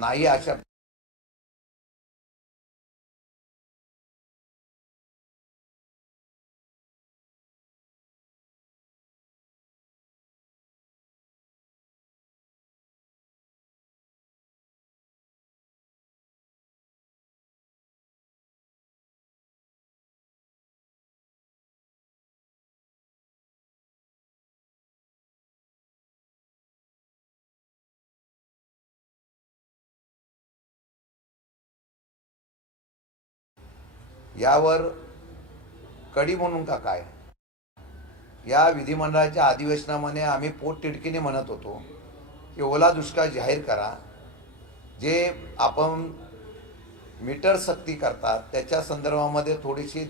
नाही अशा यावर कडी म्हणून का काय? या विधिमंडळाच्या अधिवेशनामध्ये आम्ही पोटतिडकीने म्हणत होतो की ओला दुष्काळ जाहीर करा. जे आपण मीटर सक्ती करतात त्याच्या संदर्भामध्ये थोडीशी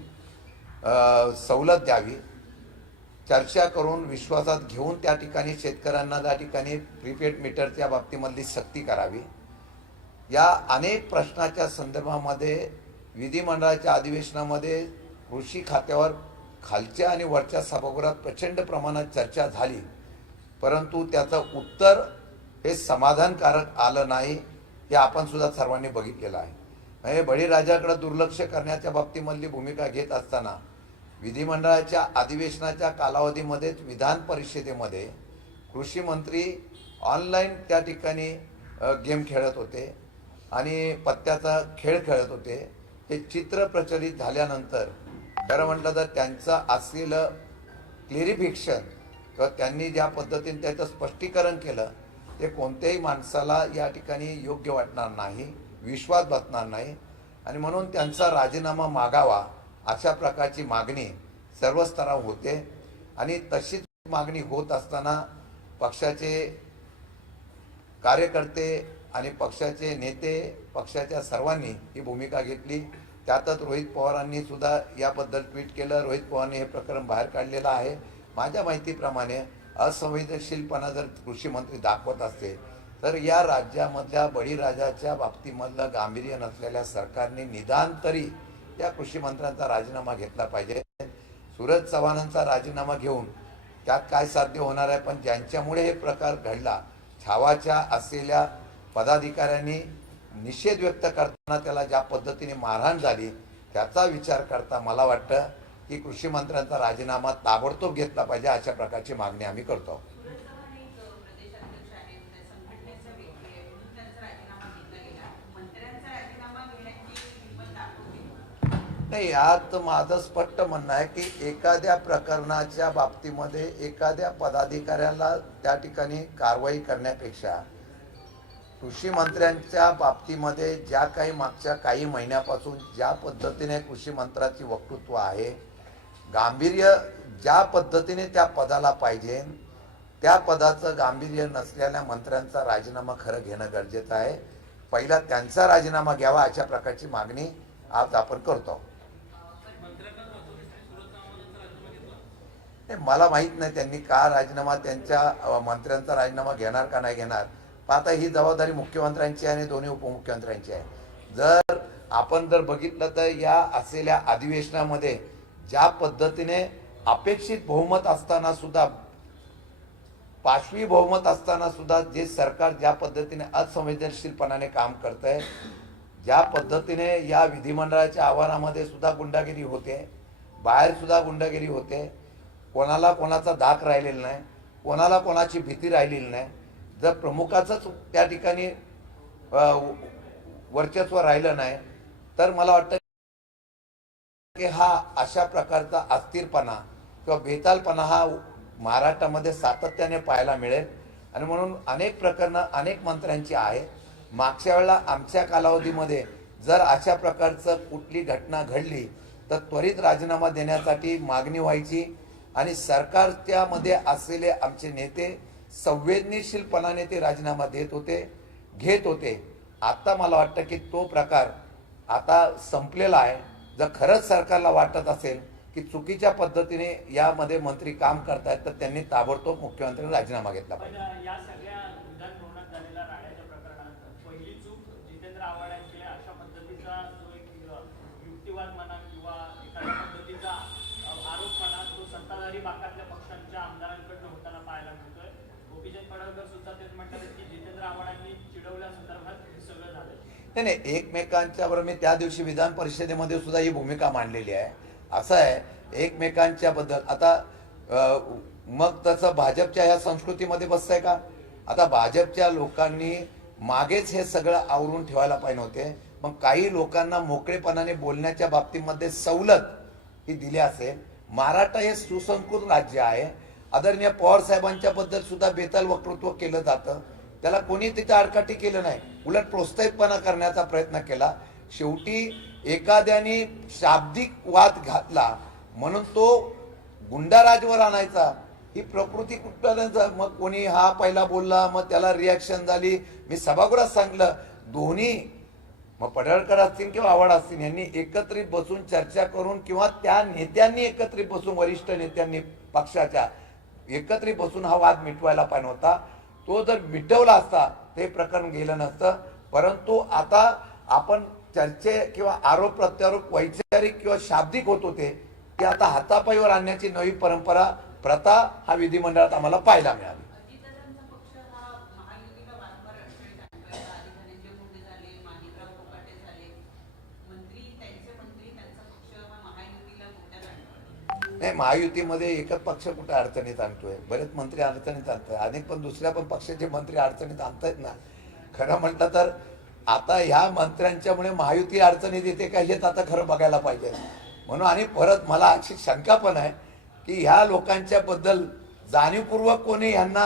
सवलत द्यावी. चर्चा करून विश्वासात घेऊन त्या ठिकाणी शेतकऱ्यांना त्या ठिकाणी प्रीपेड मीटरच्या बाबतीमधली सक्ती करावी. या अनेक प्रश्नाच्या संदर्भामध्ये विधिमंडळाच्या अधिवेशनामध्ये कृषी खात्यावर खालच्या आणि वरच्या सभागृहात प्रचंड प्रमाणात चर्चा झाली. परंतु त्याचं उत्तर हे समाधानकारक आलं नाही हे आपण सुद्धा सर्वांनी बघितलेलं आहे. म्हणजे बळीराजाकडे दुर्लक्ष करण्याच्या बाबतीमधली भूमिका घेत असताना विधिमंडळाच्या अधिवेशनाच्या कालावधीमध्येच विधान परिषदेमध्ये कृषी मंत्री ऑनलाईन त्या ठिकाणी गेम खेळत होते आणि पत्त्याचा खेळ खेळत होते. हे चित्र प्रचलित झाल्यानंतर खरं म्हटलं तर त्यांचं असलेलं क्लिरिफिक्शन किंवा त्यांनी ज्या पद्धतीने त्याचं स्पष्टीकरण केलं ते कोणत्याही माणसाला या ठिकाणी योग्य वाटणार नाही विश्वास बसणार नाही. आणि म्हणून त्यांचा राजीनामा मागावा अशा प्रकारची मागणी सर्व स्तरावर होते. आणि तशीच मागणी होत असताना पक्षाचे कार्यकर्ते आणि पक्षाचे नेते पक्षाच्या सर्वांनी ही भूमिका घेतली. त्यातच रोहित पवारांनी सुद्धा याबद्दल ट्विट केलं. रोहित पवारांनी हे प्रकरण बाहेर काढलेलं आहे. माझ्या माहितीप्रमाणे असंवेदनशीलपणा जर कृषी मंत्री दाखवत असते तर या राज्यामधल्या बळीराजाच्या बाबतीमधलं गांभीर्य नसलेल्या सरकारने निदान तरी या कृषी मंत्र्यांचा राजीनामा घेतला पाहिजे. सूरज चव्हाणांचा राजीनामा घेऊन त्यात काय साध्य होणार आहे? पण ज्यांच्यामुळे हे प्रकार घडला छावाच्या असलेल्या पदाधिकाऱ्यांनी निषेध व्यक्त करताना त्याला ज्या पद्धतीने मारहाण झाली त्याचा विचार करता मला वाटतं की कृषी मंत्र्यांचा राजीनामा ताबडतोब घेतला पाहिजे अशा प्रकारची मागणी आम्ही करतो. नाही यात माझं स्पष्ट म्हणणं आहे की एखाद्या प्रकरणाच्या बाबतीमध्ये एखाद्या पदाधिकाऱ्याला त्या ठिकाणी कारवाई करण्यापेक्षा कृषी मंत्र्यांच्या बाबतीमध्ये ज्या काही मागच्या काही महिन्यापासून ज्या पद्धतीने कृषी मंत्र्याची वक्तृत्व आहे गांभीर्य ज्या पद्धतीने त्या पदाला पाहिजे त्या पदाचं गांभीर्य नसलेल्या मंत्र्यांचा राजीनामा खरं घेणं गरजेचं आहे. पहिला त्यांचा राजीनामा घ्यावा अशा प्रकारची मागणी आज आपण करतो. मला माहीत नाही त्यांनी का राजीनामा त्यांच्या मंत्र्यांचा राजीनामा घेणार का नाही घेणार. आता ही जबाबदारी मुख्यमंत्र्यांची आहे आणि दोन्ही उपमुख्यमंत्र्यांची आहे. जर आपण जर बघितलं तर या असलेल्या अधिवेशनामध्ये ज्या पद्धतीने अपेक्षित बहुमत असताना सुद्धा पाचवी बहुमत असताना सुद्धा जे सरकार ज्या पद्धतीने असंवेदनशीलपणाने काम करत आहे ज्या पद्धतीने या विधिमंडळाच्या आवारामध्ये सुद्धा गुंडागिरी होते बाहेर सुद्धा गुंडागिरी होते कोणाला कोणाचा धाक राहिलेला नाही कोणाला कोणाची भीती राहिलेली नाही जर प्रमुखाचंच त्या ठिकाणी वर्चस्व राहिलं नाही तर मला वाटतं की हा अशा प्रकारचा अस्थिरपणा किंवा बेतालपणा हा महाराष्ट्रामध्ये सातत्याने पाहायला मिळेल. आणि म्हणून अनेक प्रकरणं अनेक मंत्र्यांची आहे मागच्या वेळेला आमच्या कालावधीमध्ये जर अशा प्रकारचं कुठली घटना घडली तर त्वरित राजीनामा देण्यासाठी मागणी व्हायची. आणि सरकारच्यामध्ये असलेले आमचे नेते संवेदनशीलपणाने ते राजीनामा देत होते घेत होते. आत्ता मला वाटतं की तो प्रकार आता संपलेला आहे. जर खरंच सरकारला वाटत असेल की चुकीच्या पद्धतीने यामध्ये मंत्री काम करतायत तर त्यांनी ताबडतोब मुख्यमंत्री राजीनामा घेतला पाहिजे पण या सगळ्या विधान भवनात झालेल्या राड्याच्या प्रकरणात पहिली चूक जितेंद्र आव्हाड यांची आहे. अशा पद्धतीचा जो एक अ, युक्तिवाद म्हणा किंवा एखाद्या पद्धतीचा अ, आरोप म्हणा तो सत्ताधारी भागातल्या पक्षांच्या आमदारांकडनं होताना पाहायला मिळतोय गोपीचंद पडळकर सुद्धा तेच म्हणतात की जितेंद्र आव्हाडांनी चिडवल्या संदर्भात हे सगळं नाही नाही एकमेकांच्या बरोबर मी त्या दिवशी विधान परिषदेमध्ये सुद्धा ही भूमिका मांडलेली आहे. असं आहे एकमेकांच्या बद्दल. आता मग तसं भाजपच्या ह्या संस्कृतीमध्ये बसतंय का? आता भाजपच्या लोकांनी मागेच हे सगळं आवरून ठेवायला पाहिजे होते. मग काही लोकांना मोकळेपणाने बोलण्याच्या बाबतीमध्ये सवलत ही दिली असेल. महाराष्ट्र हे सुसंस्कृत राज्य आहे. आदरणीय पवार साहेबांच्या बद्दल सुद्धा बेताल वक्तृत्व केलं जातं. त्याला कोणी तिथं आडकाठी केलं नाही. उलट प्रोत्साहितपणा करण्याचा प्रयत्न केला. शेवटी एखाद्याने शाब्दिक वाद घातला म्हणून तो गुंडाराजवर आणायचा. ही प्रकृती कुठपर्यंत मग कोणी हा पहिला बोलला मग त्याला रिॲक्शन झाली. मी सभागृहात सांगलं दोन्ही मग पडळकर असतील किंवा आव्हाड असतील यांनी एकत्रित बसून चर्चा करून किंवा त्या नेत्यांनी एकत्रित बसून वरिष्ठ नेत्यांनी पक्षाच्या एकत्रित बसून हा वाद मिटवायला पाहिजे होता. तो जर मिटवला असता ते प्रकरण गेलं नसतं. परंतु आता आपण चर्चे किंवा आरोप प्रत्यारोप वैचारिक किंवा शाब्दिक होत होते ते आता हातापाईवर आणण्याची नवी परंपरा प्रथा हा विधिमंडळात आम्हाला पाहायला मिळाली अजितदादांचा पक्ष हा महायुतीला वारंवार अडचणीत आणतोय आधी धनंजय मुंडे झाले माणिकराव कोकाटे झाले मंत्री त्यांचे मंत्री त्यांचा पक्ष हा महायुतीला मोठ्यात आणतोय नाही महायुतीमध्ये एकच पक्ष कुठे अडचणीत आणतोय? बरेच मंत्री अडचणीत आणतात अनेक पण दुसऱ्या पण पक्षाचे मंत्री अडचणीत आणतायत ना. खरं म्हटलं तर आता ह्या मंत्र्यांच्यामुळे महायुती अडचणीत येते का हेच आता खरं बघायला पाहिजे. म्हणून आणि परत मला अशी शंका पण आहे की ह्या लोकांच्या बद्दल जाणीवपूर्वक कोणी यांना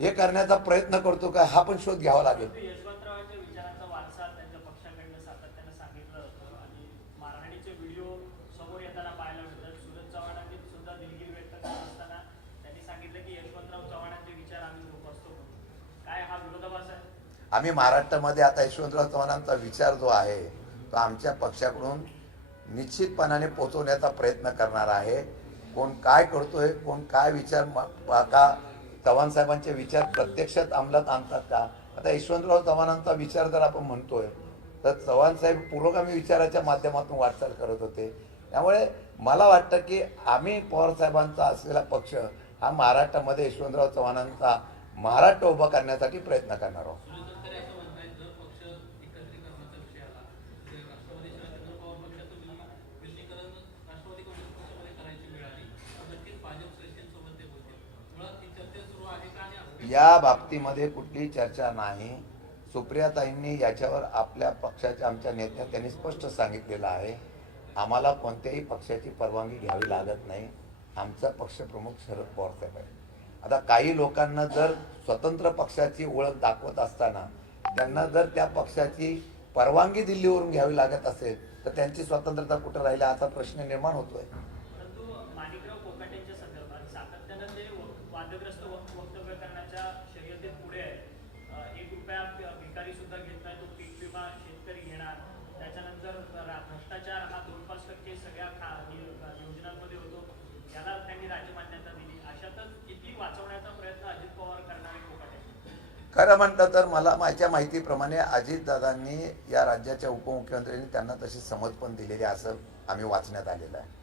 हे करण्याचा प्रयत्न करतो का? हा पण शोध घ्यावा लागेल परंतु यशवंतरावांच्या विचारांचा वारसा त्यांच्या पक्षाकडनं सातत्यानं सांगितलं होतं आणि मारहाणीचे व्हिडिओ समोर येताना पाहायला मिळतात सुरज चव्हाणांनी सुद्धा दिलगिरी व्यक्त करत असताना त्यांनी सांगितलं की यशवंतराव चव्हाणांचे विचार आम्ही जोपासतो म्हणून काय हा विरोधाभास आहे आम्ही महाराष्ट्रामध्ये आता यशवंतराव चव्हाणांचा विचार जो आहे तो आमच्या पक्षाकडून निश्चितपणाने पोचवण्याचा प्रयत्न करणार आहे. कोण काय करतोय कोण काय विचार का चव्हाण साहेबांचे विचार प्रत्यक्षात अंमलात आणतात का? आता यशवंतराव चव्हाणांचा विचार जर आपण म्हणतोय तर चव्हाण साहेब पुरोगामी विचाराच्या माध्यमातून वाटचाल करत होते. त्यामुळे मला वाटतं की आम्ही पवार साहेबांचा असलेला पक्ष हा महाराष्ट्रामध्ये यशवंतराव चव्हाणांचा महाराष्ट्र उभा करण्यासाठी प्रयत्न करणार आहोत सुरेंद्र असं म्हणताय जर पक्ष एकत्रीकरणाचा विषय आला तर राष्ट्रवादी शरद पवार पक्षाचं विली- विलीनीकरण राष्ट्रवादी काँग्रेस पक्षामध्ये करायची वेळ आली तर नक्कीच भाजप श्रेष्ठींसोबत ते बोलतील मुळात ही चर्चा सुरू आहे का आणि अपडेट या बाबतीमध्ये कुठली चर्चा नाही. सुप्रियाताईंनी याच्यावर आपल्या पक्षाच्या आमच्या नेत्या त्यांनी स्पष्ट सांगितलेलं आहे. आम्हाला कोणत्याही पक्षाची परवानगी घ्यावी लागत नाही. आमचा पक्षप्रमुख शरद पवार साहेब आहे आता काही लोकांना जर स्वतंत्र पक्षाची ओळख दाखवत असताना त्यांना जर त्या पक्षाची परवानगी दिल्लीवरून घ्यावी लागत असेल तर त्यांची स्वतंत्रता कुठं राहिली असा प्रश्न निर्माण होतोय परंतु माणिकराव कोकाटेंच्या संदर्भात सातत्यानं ते व- वादग्रस्त वक- वक्तव्य करण्याच्या शर्यतीत पुढे आहे अं, एक रुपया भि- भिकारी सुद्धा घेत नाही तो पीक विमा शेतकरी घेणार त्याच्यानंतर रा- भ्रष्टाचार हा दोन पाच टक्के सगळ्या खा नि- योजनांमध्ये होतो याला त्यांनी राज्यमान्यता दिली अशातच किती वाचवण्याचा प्रयत्न अजित पवार करणारे कोकाटे खरं म्हटलं तर मला माझ्या माहितीप्रमाणे अजितदादांनी या राज्याच्या उपमुख्यमंत्र्यांनी त्यांना तशी समज पण दिलेली आहे असं आम्ही वाचण्यात आलेलं आहे.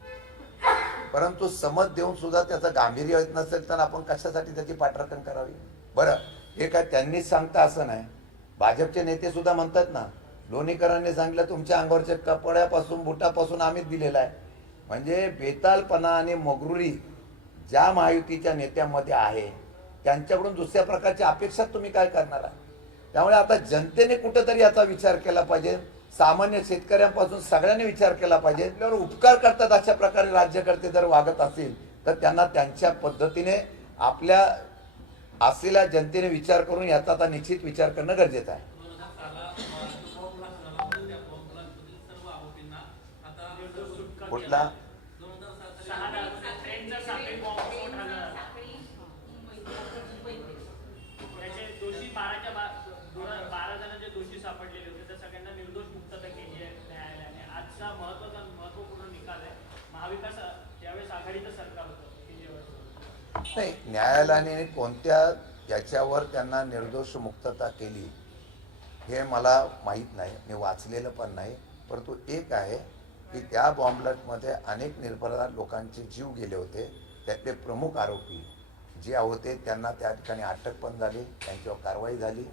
परंतु समज देऊन सुद्धा त्याचं गांभीर्य येत नसेल तर आपण कशासाठी त्याची पाठराखण करावी? बरं हे काय त्यांनीच सांगता असं नाही. भाजपचे नेते सुद्धा म्हणतात ना लोणीकरांनी सांगितलं तुमच्या अंगावरच्या कपड्यापासून बुटापासून आम्हीच दिलेला आहे. म्हणजे बेतालपणा आणि मगरुरी ज्या महायुतीच्या नेत्यांमध्ये आहे त्यांच्याकडून दुसऱ्या प्रकारची अपेक्षा तुम्ही काय करणार आहे त्यामुळे आता जनतेने कुठंतरी याचा विचार केला पाहिजे. सामान्य शेतकऱ्यांपासून सगळ्यांनी विचार केला पाहिजे. त्यावर उपकार करतात अशा प्रकारे राज्यकर्ते जर वागत असतील तर त्यांना त्यांच्या पद्धतीने आपल्या असलेल्या जनतेने विचार करून याचा आता निश्चित विचार करणं गरजेचं आहे. कुठला हजार साला अं, जो बॉम्ब ब्लास्ट झाला होता त्या बॉम्ब ब्लास्टमधील सर्व आरोपींना आता निर्दोष सुटका कुठला दोन हजार सात सहा साली दहा- ट्रेनचा साखळी बॉम्ब स्फोट झाला. त्याचे दोषी बाराच्या बा दोन- बारा जण जे दोषी सापडलेले होते त्या सगळ्यांना निर्दोष मुक्तता केली आहे न्यायालयाने आजचा महत्त्वाचा महत्त्वपूर्ण निकाल आहे महाविकास आ- त्यावेळेस आघाडीचं सरकार होतं विजयवाडा नाही. न्यायालयाने कोणत्या याच्यावर त्यांना निर्दोष मुक्तता केली हे मला माहीत नाही. मी वाचलेलं पण नाही. परंतु एक आहे की त्या बॉम्बलटमध्ये अनेक निर्भरदार लोकांचे जीव गेले होते. त्यातले प्रमुख आरोपी जे होते त्यांना त्या ठिकाणी अटक पण झाली त्यांच्यावर कारवाई झाली.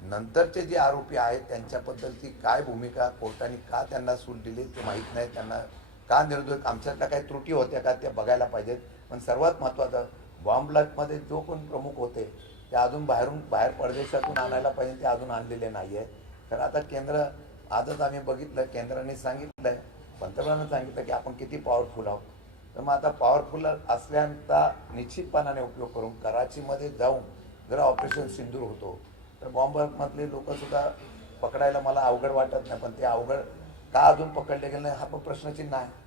नंतरचे जे आरोपी आहेत त्यांच्याबद्दलची काय भूमिका कोर्टाने का त्यांना सूट दिली ते माहीत नाही. त्यांना का निर्दोष आमच्यातल्या काही त्रुटी होत्या का त्या बघायला पाहिजेत. पण सर्वात महत्त्वाचं बॉम्ब ब्लास्टमध्ये जो कोण प्रमुख होते ते अजून बाहेरून बाहेर परदेशातून आणायला पाहिजे ते अजून आणलेले नाही आहे तर आता केंद्र आजच आम्ही बघितलं केंद्राने सांगितलं आहे पंतप्रधानांनी सांगितलं की आपण किती पॉवरफुल आहोत. तर मग आता पॉवरफुल असल्याचा निश्चितपणाने उपयोग करून कराचीमध्ये जाऊन जर ऑपरेशन सिंदूर होतो तर बॉम्बमधले लोकसुद्धा पकडायला मला अवघड वाटत नाही पण ते अवघड का अजून पकडले गेले नाही हा पण प्रश्नचिन्ह आहे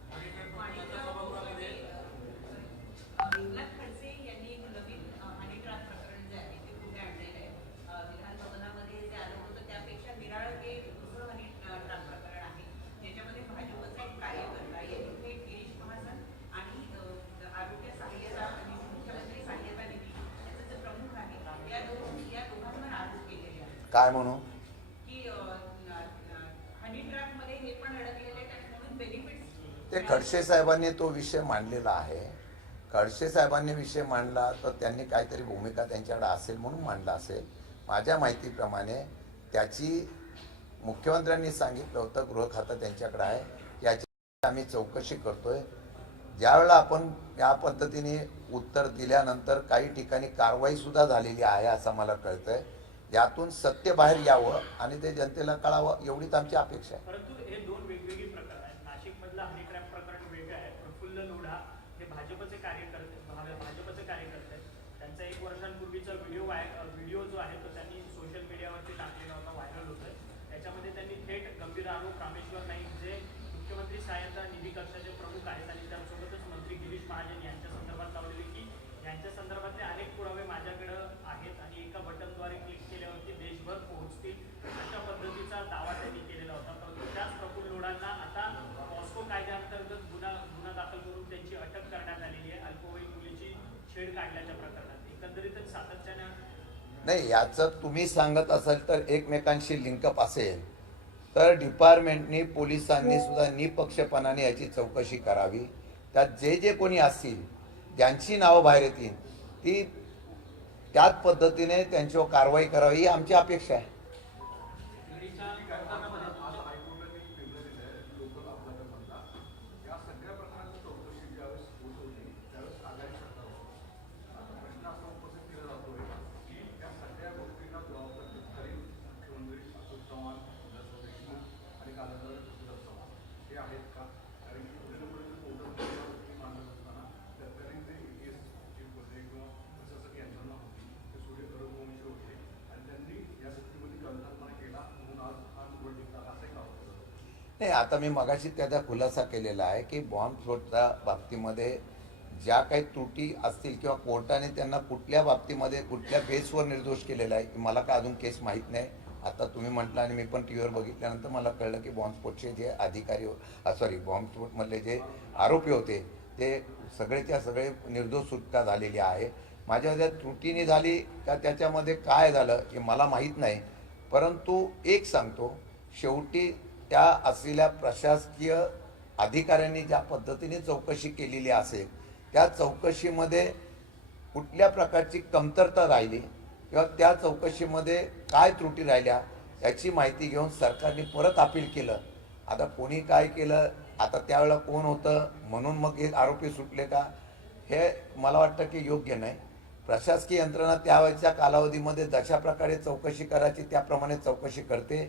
एकनाथ खडसे यांनी एक नवीन हनी ट्रॅप प्रकरण जे आहे ते पुढे आणलेलं आहे अ, विधान भवनामध्ये जे आलं होतं त्यापेक्षा निराळ हे दुसरं हनी ट्रॅप प्रकरण आहे ज्याच्यामध्ये भाजपचा एक कार्यकर्ता यांनी थेट गिरीश महाजन आणि अ, आरोग्य सहाय्यता आणि मुख्यमंत्री सहाय्यता निधी याचे जे प्रमुख आहे या दोन या दोघांवर आरोप केलेले आहेत काय म्हणू की अ, न- न- हनी ट्रॅपमध्ये हे पण अडकलेले आहेत म्हणून बेनिफिट्स ते खडसे साहेबांनी तो विषय मांडलेला आहे. खडसे साहेबांनी विषय मांडला तर त्यांनी काहीतरी भूमिका त्यांच्याकडे असेल म्हणून मांडला असेल. माझ्या माहितीप्रमाणे त्याची मुख्यमंत्र्यांनी सांगितलं होतं गृह खातं त्यांच्याकडे आहे. याची आम्ही चौकशी करतोय. ज्यावेळेला आपण या पद्धतीने उत्तर दिल्यानंतर काही ठिकाणी कारवाई सुद्धा झालेली आहे असं मला कळतंय. यातून सत्य बाहेर यावं आणि ते जनतेला कळावं एवढीच आमची अपेक्षा आहे. परंतु हे दोन वेगवेगळी प्रकार आहेत. नाशिकमधलं हनी ट्रॅप प्रकरण वेगळं आहे. प्रफुल्ल लोढा हे भाजपचे कार्यकर्ते भाजपचे कार्यकर्ते. आहेत त्यांचा एक वर्षांपूर्वीचा व्हिडिओ व्हिडिओ जो आहे तो त्यांनी सोशल मीडियावरती टाकलेला होता व्हायरल होतोय. त्याच्यामध्ये त्यांनी थेट गंभीर आरोप रामेश्वर नाईक जे मुख्यमंत्री सहाय्यता निधी कक्षाचे प्रमुख आहेत आणि त्यासोबतच मंत्री गिरीश महाजन यांच्या संदर्भात लावलेले की यांच्या संदर्भातले अनेक पुरावे माझ्याकडं आहेत आणि एका बटनद्वारे क्लिक केल्यावरती देशभर पोहोचतील अशा पद्धतीचा दावा त्यांनी केलेला होता परंतु त्याच प्रफुल्ल लोढांना आता पॉस्को कायद्याअंतर्गत गुन्हा गुन्हा दाखल करून त्यांची अटक करण्यात आलेली आहे अल्पवयीन मुलीची छेड काढल्याच्या प्रकरणात एकंदरीतच सातत्यानं नाही याचं तुम्ही सांगत असाल तर एकमेकांशी लिंकअप असेल. तर डिपार्टमेंटनी पोलिसांनी सुद्धा निपक्षपणाने याची चौकशी करावी. त्यात जे जे कोणी असतील ज्यांची नावं बाहेर येतील ती त्याच पद्धतीने त्यांच्यावर कारवाई करावी ही आमची अपेक्षा आहे ईडीच्या प्रकरणामध्ये आज हायकोर्टाने निर्णय दिलाय लोकल अपघात मधला या सगळ्या प्रकरणाची चौकशी ज्यावेळेस होत होती त्यावेळेस आघाडी सरकार होतं. आता प्रश्न असा उपस्थित केला जातोय की या सगळ्या गोष्टींना जबाबदार तरी मुख्यमंत्री अशोक चव्हाण उद्धव देशमुख आणि कालांतर पृथ्वीराज चव्हाण हे आहेत का कारण की पुढे ना पुढे पोर्टल गोष्टी मांडत असताना त्यातल्या जे केस चीफ होते किंवा प्रशासक यंत्रणा होती ते सूर्य रघुवंशी होते आणि त्यांनी या गोष्टीमध्ये कलतापणा केला म्हणून आज हा निवडणूक झाला असं एक आरोप केला जातो. नाही आता मी मगाशी त्याचा खुलासा केलेला आहे की बॉम्ब स्फोटच्या बाबतीमध्ये ज्या काही त्रुटी असतील किंवा कोर्टाने त्यांना कुठल्या बाबतीमध्ये कुठल्या बेसवर निर्दोष केलेला आहे मला काय अजून केस माहीत नाही. आता तुम्ही म्हटलं आणि मी पण टी व्हीवर बघितल्यानंतर मला कळलं की बॉम्बस्फोटचे जे अधिकारी हो- सॉरी बॉम्बस्फोटमधले जे आरोपी होते ते सगळेच्या सगळे निर्दोष सुटका झालेली आहे. माझ्या ज्या त्रुटीने झाली का त्याच्यामध्ये काय झालं हे मला माहीत नाही. परंतु एक सांगतो शेवटी त्या असलेल्या प्रशासकीय अधिकाऱ्यांनी ज्या पद्धतीने चौकशी केलेली असेल त्या चौकशीमध्ये कुठल्या प्रकारची कमतरता राहिली किंवा त्या चौकशीमध्ये काय त्रुटी राहिल्या याची माहिती घेऊन सरकारने परत अपील केलं. आता कोणी काय केलं आता त्यावेळेला कोण होतं म्हणून मग हे आरोपी सुटले का हे मला वाटतं की योग्य नाही. प्रशासकीय यंत्रणा त्यावेळेच्या कालावधीमध्ये जशा प्रकारे चौकशी करायची त्याप्रमाणे चौकशी करते.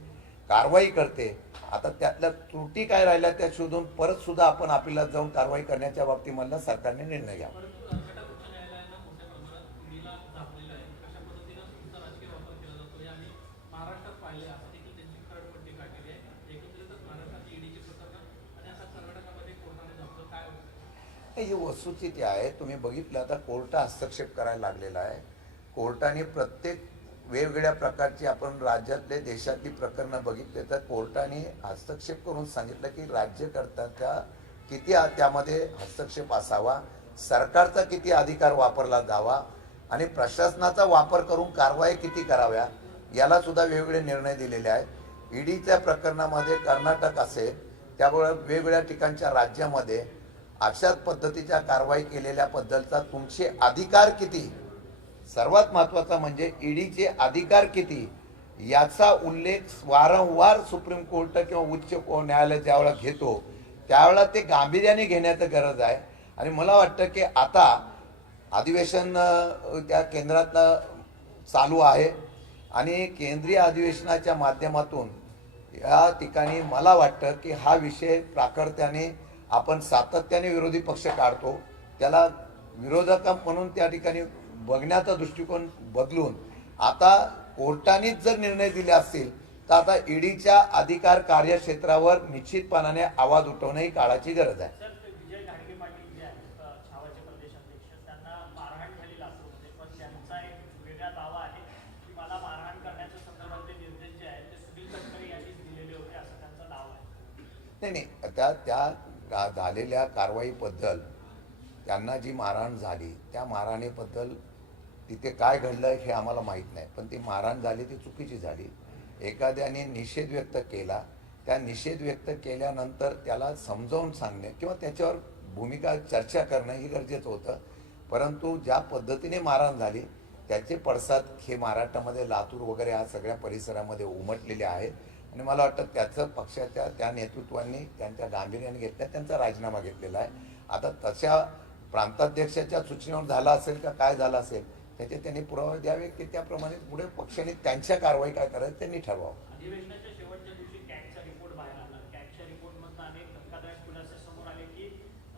कारवाई करते. आता त्यातल्या त्रुटी काय राहिल्या त्या शोधून परत सुद्धा आपण आपल्याला जाऊन कारवाई करण्याच्या बाबतीमधला सरकारने निर्णय घ्यावा. ही वस्तुस्थिती आहे. तुम्ही बघितलं आता कोर्ट हस्तक्षेप करायला लागलेला आहे. कोर्टाने प्रत्येक वेगवेगळ्या प्रकारची आपण राज्यातले देशातली प्रकरणं बघितले तर कोर्टाने हस्तक्षेप करून सांगितलं की राज्यकर्त्याचा किती त्यामध्ये हस्तक्षेप असावा सरकारचा किती अधिकार वापरला जावा आणि प्रशासनाचा वापर करून कारवाई किती कराव्या याला सुद्धा वेगवेगळे निर्णय दिलेले आहेत. ईडीच्या प्रकरणामध्ये कर्नाटक असेल त्यामुळे वेगवेगळ्या ठिकाणच्या राज्यामध्ये अशाच पद्धतीच्या कारवाई केलेल्याबद्दलचा तुमचे अधिकार किती? सर्वात महत्त्वाचा म्हणजे ईडीचे अधिकार किती? याचा उल्लेख वारंवार सुप्रीम कोर्ट किंवा उच्च को- न्यायालय ज्यावेळेला घेतो त्यावेळेला ते गांभीर्याने घेण्याचं गरज आहे. आणि मला वाटतं की आता अधिवेशन त्या केंद्रातनं चालू आहे. आणि केंद्रीय अधिवेशनाच्या माध्यमातून या ठिकाणी मला वाटतं की हा विषय प्राकर्त्याने आपण सातत्याने विरोधी पक्ष काढतो. त्याला विरोधक म्हणून त्या ठिकाणी बघण्याचा दृष्टिकोन बदलून आता कोर्टानेच जर निर्णय दिले असतील तर आता ईडीच्या अधिकार कार्यक्षेत्रावर निश्चितपणाने आवाज उठवणं ही काळाची गरज आहे. नाही नाही त्या त्या झालेल्या कारवाईबद्दल त्यांना जी मारहाण झाली त्या मारहाणीबद्दल तिथे काय घडलं हे आम्हाला माहीत नाही. पण ती मारहाण झाली ती चुकीची झाली. एखाद्याने निषेध व्यक्त केला. त्या निषेध व्यक्त केल्यानंतर त्याला समजावून सांगणे किंवा त्याच्यावर भूमिका चर्चा करणं हे गरजेचं होतं. परंतु ज्या पद्धतीने मारहाण झाली त्याचे पडसाद हे महाराष्ट्रामध्ये लातूर वगैरे ह्या सगळ्या परिसरामध्ये उमटलेले आहेत. आणि मला वाटतं त्याचं पक्षाच्या त्या नेतृत्वांनी त्यांच्या गांभीर्याने घेतल्या त्यांचा राजीनामा घेतलेला आहे. आता तशा प्रांताध्यक्षाच्या सूचनेवर झाला असेल का काय झालं असेल? त्याचे त्यांनी पुरावे द्यावे की त्याप्रमाणे पुढे पक्षाने त्यांच्या कारवाई काय करायचं त्यांनी ठरवावं अधिवेशनाच्या शेवटच्या दिवशी कॅगचा रिपोर्ट बाहेर आला कॅगच्या रिपोर्टमधनं अनेक धक्कादायक खुलासे समोर आले की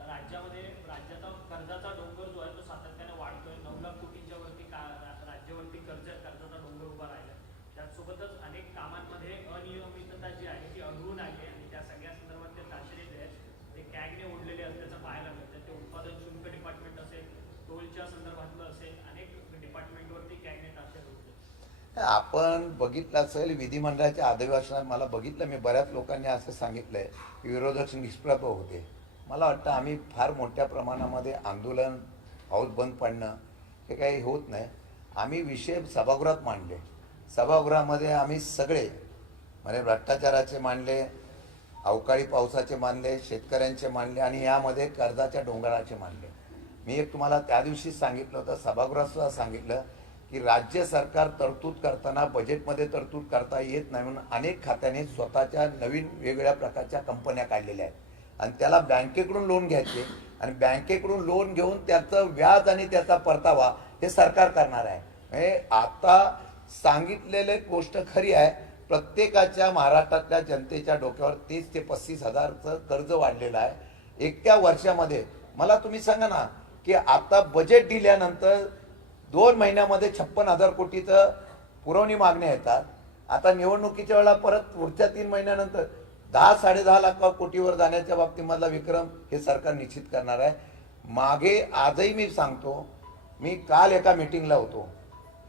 राज्यामध्ये राज्याचा कर्जाचा डोंगर जो आहे तो सातत्याने वाढतोय नऊ लाख कोटींच्या वरती का रा- राज्यावरती कर्ज कर्जाचा डोंगर उभा राहिला त्याचसोबतच अनेक कामांमध्ये अनियमितता जी आहे ती आढळून आली आहे आणि त्या सगळ्या संदर्भात ते ताशेरे जे आहेत ते कॅगने ओढलेले असल्याचं पाहायला मिळतं ते उत्पादन शुल्क डिपार्टमेंट असेल टोलच्या संदर्भातलं असेल अनेक डिपार्टमेंटवरती कॅगने ताशेरे ओढले आपण बघितलं असेल विधिमंडळाच्या अधिवेशनात मला बघितलं मी बऱ्याच लोकांनी असं सांगितलंय की विरोधक निष्प्रभ होते. मला वाटतं आम्ही फार मोठ्या प्रमाणामध्ये आंदोलन हाऊस बंद पडणं हे काही होत नाही. आम्ही विषय सभागृहात मांडले. सभागृहामध्ये आम्ही सगळे म्हणजे भ्रष्टाचाराचे मांडले अवकाळी पावसाचे मानले शेतकऱ्यांचे मांडले आणि यामध्ये कर्जाच्या डोंगराचे मांडले. मी एक तुम्हाला त्या दिवशी सांगितलं होतं सभागृहात सुद्धा सांगितलं की राज्य सरकार तरतूद करताना बजेटमध्ये तरतूद करता येत नाही म्हणून अनेक खात्याने स्वतःच्या नवीन वेगवेगळ्या प्रकारच्या कंपन्या काढलेल्या आहेत. आणि त्याला बँकेकडून लोन घ्यायचे. आणि बँकेकडून लोन घेऊन त्याचं व्याज आणि त्याचा परतावा हे सरकार करणार आहे. म्हणजे आता सांगितलेले गोष्ट खरी आहे. प्रत्येकाच्या महाराष्ट्रातल्या जनतेच्या डोक्यावर तीस ते पस्तीस हजारचं कर्ज वाढलेलं आहे. एकट्या वर्षामध्ये मला तुम्ही सांगा ना की आता बजेट दिल्यानंतर दोन महिन्यामध्ये छप्पन हजार कोटीचं पुरवणी मागण्या येतात. आता निवडणुकीच्या वेळेला परत पुढच्या तीन महिन्यानंतर दहा साडेदहा लाख कोटीवर जाण्याच्या बाबतीमधला विक्रम हे सरकार निश्चित करणार आहे. मागे आजही मी सांगतो मी काल एका मिटिंगला होतो.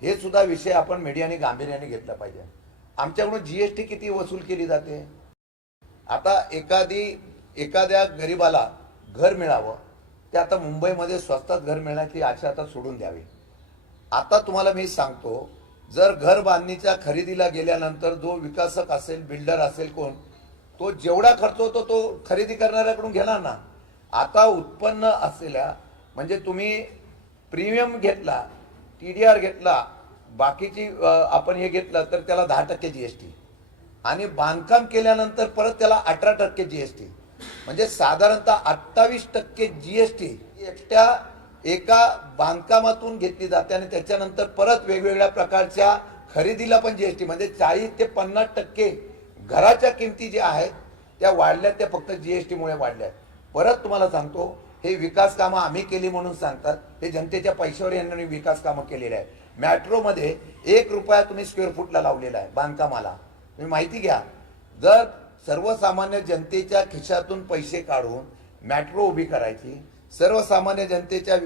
हे सुद्धा विषय आपण मीडियाने गांभीर्याने घेतला पाहिजे. आमच्याकडून जी एस टी किती वसूल केली जाते? आता एखादी एखाद्या गरीबाला घर मिळावं ते आता मुंबईमध्ये स्वस्तात घर मिळण्याची आशा आता सोडून द्यावी. आता तुम्हाला मी सांगतो जर घर बांधणीच्या खरेदीला गेल्यानंतर जो विकासक असेल बिल्डर असेल कोण तो जेवढा खर्च होतो तो खरेदी करणाऱ्याकडून घेणार ना. आता उत्पन्न असलेल्या म्हणजे तुम्ही प्रीमियम घेतला टी डी आर घेतला बाकीची आपण हे घेतलं तर त्याला दहा टक्के जी एस टी. आणि बांधकाम केल्यानंतर परत त्याला अठरा टक्के जी एस टी. म्हणजे साधारणतः अठ्ठावीस टक्के जी एस टी एकट्या एका बांधकामातून घेतली जाते आणि त्याच्यानंतर परत वेगवेगळ्या प्रकारच्या खरेदीला पण जी एस टी म्हणजे चाळीस ते पन्नास टक्के घराच्या किमती ज्या आहेत त्या वाढल्या त्या फक्त जी एस टीमुळे वाढल्या आहेत परत तुम्हाला सांगतो हे विकास कामं आम्ही केली म्हणून सांगतात हे जनतेच्या पैशावर यांनी विकास कामं केलेली आहे मॅट्रोमध्ये एक रुपया तुम्ही स्क्वेअर फूटला लावलेला आहे बांधकामाला. तुम्ही माहिती घ्या जर सर्वसामान्य जनतेच्या खिशातून पैसे काढून मॅट्रो उभी करायची सर्वसामान्य जनतेच्या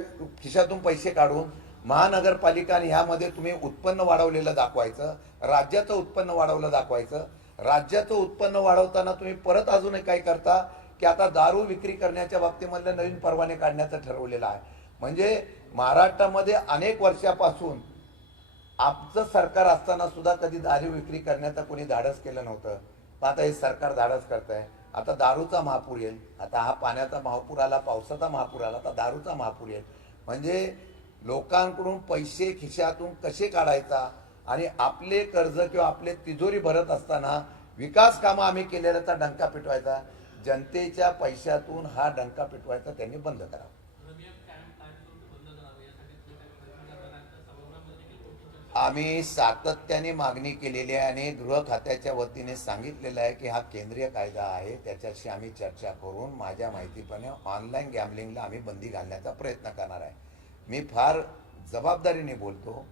खिशातून पैसे काढून महानगरपालिका ह्यामध्ये तुम्ही उत्पन्न वाढवलेलं दाखवायचं राज्याचं उत्पन्न वाढवलं दाखवायचं. राज्याचं उत्पन्न वाढवताना तुम्ही परत अजून काय करता? की आता दारू विक्री करण्याच्या बाबतीमधले नवीन परवाने काढण्याचं ठरवलेलं आहे. म्हणजे महाराष्ट्रामध्ये अनेक वर्षापासून आमचं सरकार असताना सुद्धा कधी दारू विक्री करण्याचं कोणी धाडस केलं नव्हतं. पण आता हे सरकार धाडस करत आहे आता दारूचा महापूर येईल. आता हा पाण्याचा महापूर आला पावसाचा महापूर आला आता दारूचा महापूर येईल. म्हणजे लोकांकडून पैसे खिशातून कसे काढायचा आणि आपले कर्ज किंवा आपले तिजोरी भरत असताना विकास कामं आम्ही केलेल्याचा डंका पिटवायचा. जनतेच्या पैशातून हा डंका पिटवायचा त्यांनी बंद करावा. आम्ही सातत्याने मागणी केलेली आहे आणि गृह खात्याच्या वतीने सांगितलेलं आहे की हा केंद्रीय कायदा आहे त्याच्याशी आम्ही चर्चा करून माझ्या माहितीपणे ऑनलाईन गॅमलिंगला आम्ही बंदी घालण्याचा प्रयत्न करणार आहे. मी फार जबाबदारीने बोलतो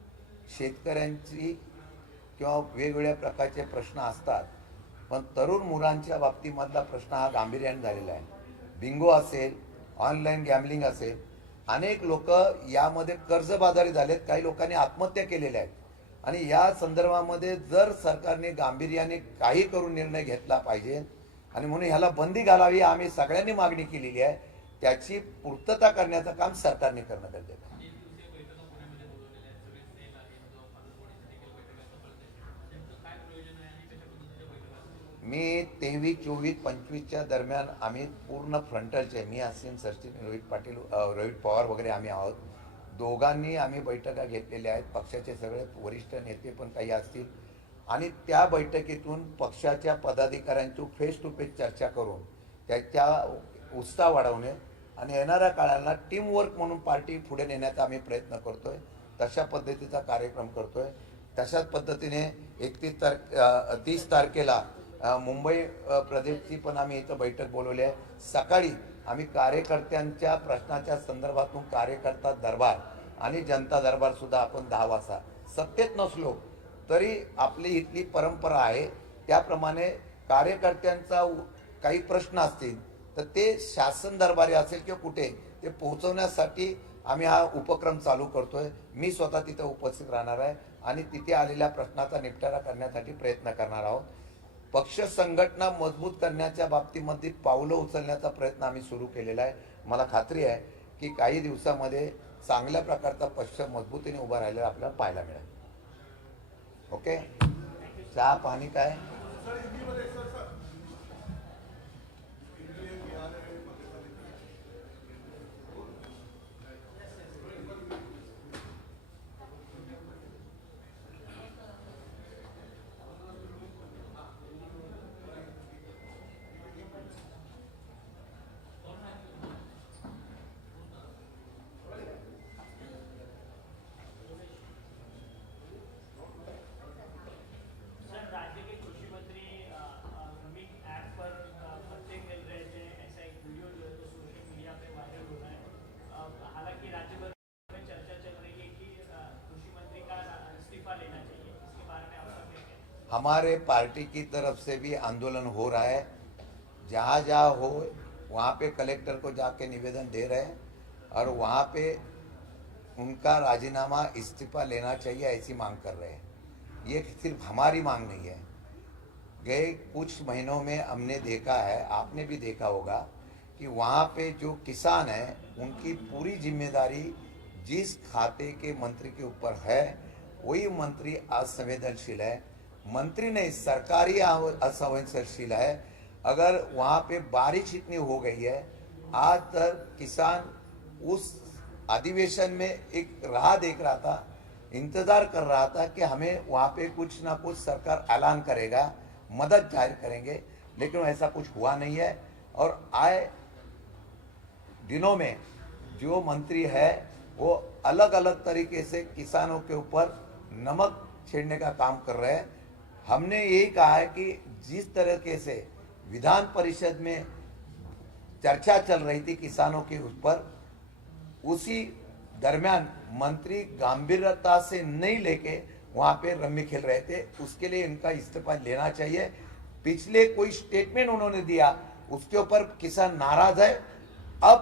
शेतकऱ्यांची किंवा वेगवेगळ्या प्रकारचे प्रश्न असतात पण तरुण मुलांच्या बाबतीमधला प्रश्न हा गांभीर्याने झालेला आहे. बिंगो असेल ऑनलाईन गॅमलिंग असेल अनेक लोक यामध्ये कर्जबाजारी झालेत काही लोकांनी आत्महत्या केलेल्या आहेत. आणि या संदर्भामध्ये जर सरकारने गांभीर्याने काही करून निर्णय घेतला पाहिजे आणि म्हणून ह्याला बंदी घालावी आम्ही सगळ्यांनी मागणी केलेली आहे त्याची पूर्तता करण्याचं काम सरकारने करणं गरजेचं आहे तीन दिवसीय बैठका पुण्यामध्ये बोलवलेल्या आहेत सगळे सेल आहे किंवा पालकवाडीची देखील बैठक आहे असं कळतंय नेमकं काय प्रयोजन आहे आणि कशा पद्धतीच्या बैठका असतील मी तेवीस चोवीस पंचवीसच्या दरम्यान आम्ही पूर्ण फ्रंटलचे मी असेल सचिन रोहित पाटील रोहित पवार वगैरे आम्ही आहोत. दोघांनी आम्ही बैठका घेतलेल्या आहेत. पक्षाचे सगळे वरिष्ठ नेते पण काही असतील. आणि त्या बैठकीतून पक्षाच्या पदाधिकाऱ्यांची फेस टू फेस चर्चा करून त्याच्या उत्साह वाढवणे आणि येणाऱ्या काळाला टीमवर्क म्हणून पार्टी पुढे नेण्याचा आम्ही प्रयत्न करतो आहे तशा पद्धतीचा कार्यक्रम करतो आहे तशाच पद्धतीने एकतीस तारखे तीस तारखेला मुंबई प्रदेशची पण आम्ही इथं बैठक बोलवली आहे. सकाळी आम्ही कार्यकर्त्यांच्या प्रश्नाच्या संदर्भातून कार्यकर्ता दरबार आणि जनता दरबार सुद्धा आपण दहा वाजता. सत्तेत नसलो तरी आपली इथली परंपरा आहे. त्याप्रमाणे कार्यकर्त्यांचा उ- काही प्रश्न असतील तर ते शासन दरबारी असेल किंवा कुठे ते पोहोचवण्यासाठी आम्ही हा उपक्रम चालू करतोय. मी स्वतः तिथं उपस्थित राहणार आहे आणि तिथे आलेल्या प्रश्नाचा निपटारा करण्यासाठी प्रयत्न करणार आहोत. पक्ष संघटना मजबूत करण्याच्या बाबतीमध्ये पावलं उचलण्याचा प्रयत्न आम्ही सुरू केलेला आहे. मला खात्री आहे की काही दिवसामध्ये चांगल्या प्रकारचा पक्ष मजबूतीने उभा राहिलेला आपल्याला पाहायला मिळेल. ओके? चहा पाणी काय? हमारे पार्टी की तरफ़ से भी आंदोलन हो रहा है। जहाँ जहाँ हो, वहाँ पे कलेक्टर को जाके निवेदन दे रहे हैं और वहाँ पे उनका राजीनामा इस्तीफा लेना चाहिए ऐसी मांग कर रहे हैं। ये सिर्फ़ हमारी मांग नहीं है। गए कुछ महीनों में हमने देखा है, आपने भी देखा होगा कि वहाँ पे जो किसान हैं, उनकी पूरी ज़िम्मेदारी जिस खाते के मंत्री के ऊपर है, वही मंत्री असंवेदनशील है। मंत्री नहीं, सरकारी असंवेदनशील है। अगर वहाँ पे बारिश इतनी हो गई है, आज तक किसान उस अधिवेशन में एक राह देख रहा था, इंतज़ार कर रहा था कि हमें वहाँ पे कुछ ना कुछ सरकार ऐलान करेगा, मदद ज़ाहिर करेंगे, लेकिन ऐसा कुछ हुआ नहीं है। और आए दिनों में जो मंत्री है, वो अलग अलग तरीके से किसानों के ऊपर नमक छेड़ने का काम कर रहे हैं। हमने यही कहा है कि जिस तरीके से विधान परिषद में चर्चा चल रही थी किसानों के ऊपर उसी दरमियान मंत्री गंभीरता से नहीं लेके वहाँ पे रम्मी खेल रहे थे, उसके लिए इनका इस्तीफा लेना चाहिए। पिछले कोई स्टेटमेंट उन्होंने दिया, उसके ऊपर किसान नाराज़ है। अब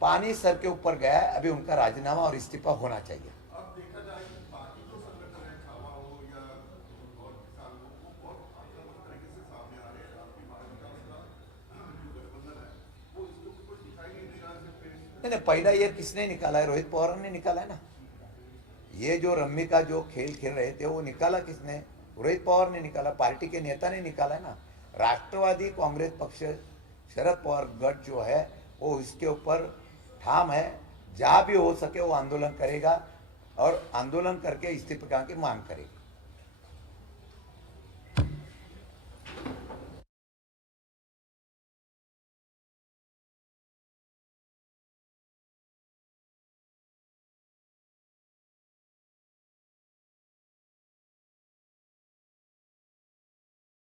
पानी सर के ऊपर गया है, अभी उनका राजीनामा और इस्तीफा होना चाहिए अब देखा जाए कि बाकी जो संगठन है छावा हो या और किसान हो वो बहुत आक्रामक तरीके से सामने आ रहे हैं आपकी भाजपा का जो गठबंधन है वो इसके ऊपर कुछ दिखाई नहीं दे रहा है नहीं पहला ये किसने निकाला है? रोहित पवार ने निकाला है ना? ये जो रम्मी का जो खेल खेल रहे थे, वो निकाला किसने? रोहित पवार ने निकाला, पार्टी के नेता ने निकाला है ना? राष्ट्रवादी कांग्रेस पक्ष शरद पवार गठ जो है, वो इसके ऊपर ठाम है। जहाँ भी हो सके वो आंदोलन करेगा और आंदोलन करके इस्तीफा की मांग करेगा।